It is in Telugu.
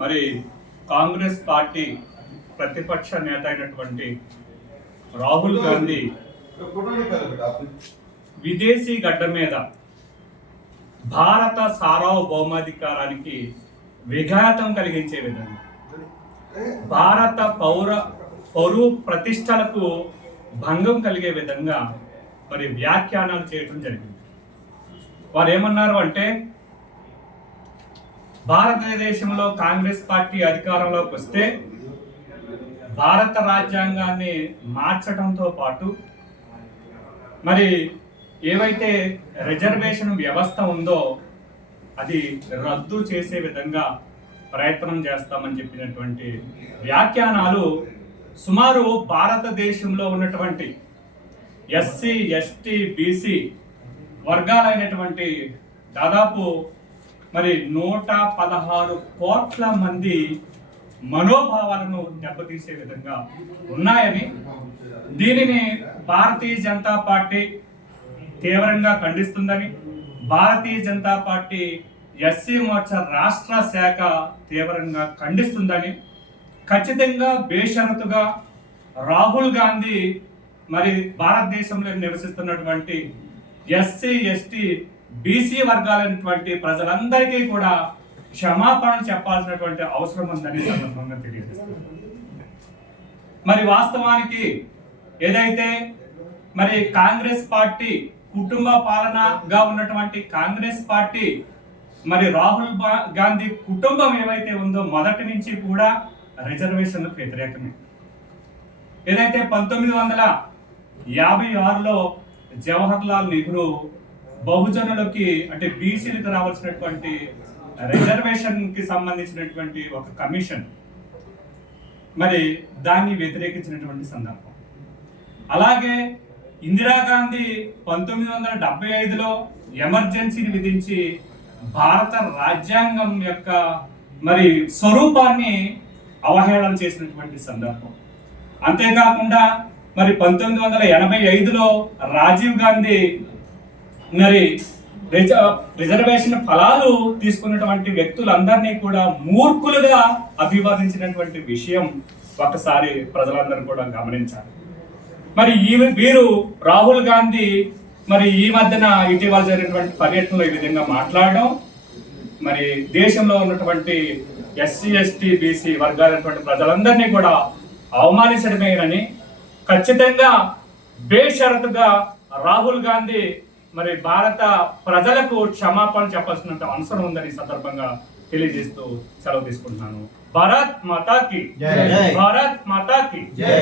మరి కాంగ్రెస్ పార్టీ ప్రతిపక్ష నేత అయినటువంటి రాహుల్ గాంధీ విదేశీ గడ్డ మీద భారత సార్వభౌమాధికారానికి విఘాతం కలిగించే విధంగా భారత పౌర పౌరు ప్రతిష్టలకు భంగం కలిగే విధంగా మరి వ్యాఖ్యానాలు చేయటం జరిగింది. వారు ఏమన్నారు అంటే భారతదేశంలో కాంగ్రెస్ పార్టీ అధికారంలోకి వస్తే భారత రాజ్యాంగాన్ని మార్చడంతో పాటు మరి ఏవైతే రిజర్వేషన్ వ్యవస్థ ఉందో అది రద్దు చేసే విధంగా ప్రయత్నం చేస్తామని చెప్పినటువంటి వ్యాఖ్యానాలు సుమారు భారతదేశంలో ఉన్నటువంటి ఎస్సీ ఎస్టీ బీసీ వర్గాలైనటువంటి దాదాపు మరి నూట పదహారు కోట్ల మంది మనోభావాలను దెబ్బతీసే విధంగా ఉన్నాయని దీనిని భారతీయ జనతా పార్టీ తీవ్రంగా ఖండిస్తుందని భారతీయ జనతా పార్టీ ఎస్సీ మోర్చా రాష్ట్ర శాఖ తీవ్రంగా ఖండిస్తుందని ఖచ్చితంగా బేషరతుగా రాహుల్ గాంధీ మరి భారతదేశంలో నివసిస్తున్నటువంటి ఎస్సీ ఎస్టీ బీసీ వర్గాలైనటువంటి ప్రజలందరికీ కూడా క్షమాపణ చెప్పాల్సినటువంటి అవసరం ఉందని సందర్భంగా తెలియజేస్తుంది మరి వాస్తవానికి ఏదైతే మరి కాంగ్రెస్ పార్టీ కుటుంబ పాలనగా ఉన్నటువంటి కాంగ్రెస్ పార్టీ మరి రాహుల్ గాంధీ కుటుంబం ఏమైతే ఉందో మొదటి నుంచి కూడా రిజర్వేషన్లకు వ్యతిరేకమే. ఏదైతే పంతొమ్మిది వందల యాభై ఆరులో జవహర్ లాల్ నెహ్రూ బహుజనులకి అంటే బీసీలకు రావాల్సినటువంటి రిజర్వేషన్కి సంబంధించినటువంటి ఒక కమిషన్. మరి దాన్ని వ్యతిరేకించినటువంటి సందర్భం. అలాగే ఇందిరాగాంధీ పంతొమ్మిది వందల డెబ్బై ఐదులో ఎమర్జెన్సీని విధించి భారత రాజ్యాంగం యొక్క మరి స్వరూపాన్ని అవహేళన చేసినటువంటి సందర్భం. అంతేకాకుండా మరి పంతొమ్మిది వందల ఎనభై ఐదులో రాజీవ్ గాంధీ మరి రిజ- రిజర్వేషన్ ఫలాలు తీసుకున్నటువంటి వ్యక్తులందరినీ కూడా మూర్ఖులుగా అభివాదించినటువంటి విషయం ఒకసారి ప్రజలందరూ కూడా గమనించాలి. మరి ఈ వీరు రాహుల్ గాంధీ మరి ఈ మధ్యన ఇటీవల జరిగినటువంటి పర్యటనలో ఈ విధంగా మాట్లాడడం మరి దేశంలో ఉన్నటువంటి ఎస్సీ ఎస్టీ బీసీ వర్గాలైనటువంటి ప్రజలందరినీ కూడా అవమానించడమేనని ఖచ్చితంగా బేషరతుగా రాహుల్ గాంధీ మరి భారత ప్రజలకు క్షమాపణ చెప్పాల్సిన అవసరం ఉందని సందర్భంగా తెలియజేస్తూ సెలవు తీసుకుంటున్నాను భారత్ మాతాకి. భారత్ మాతాకి జై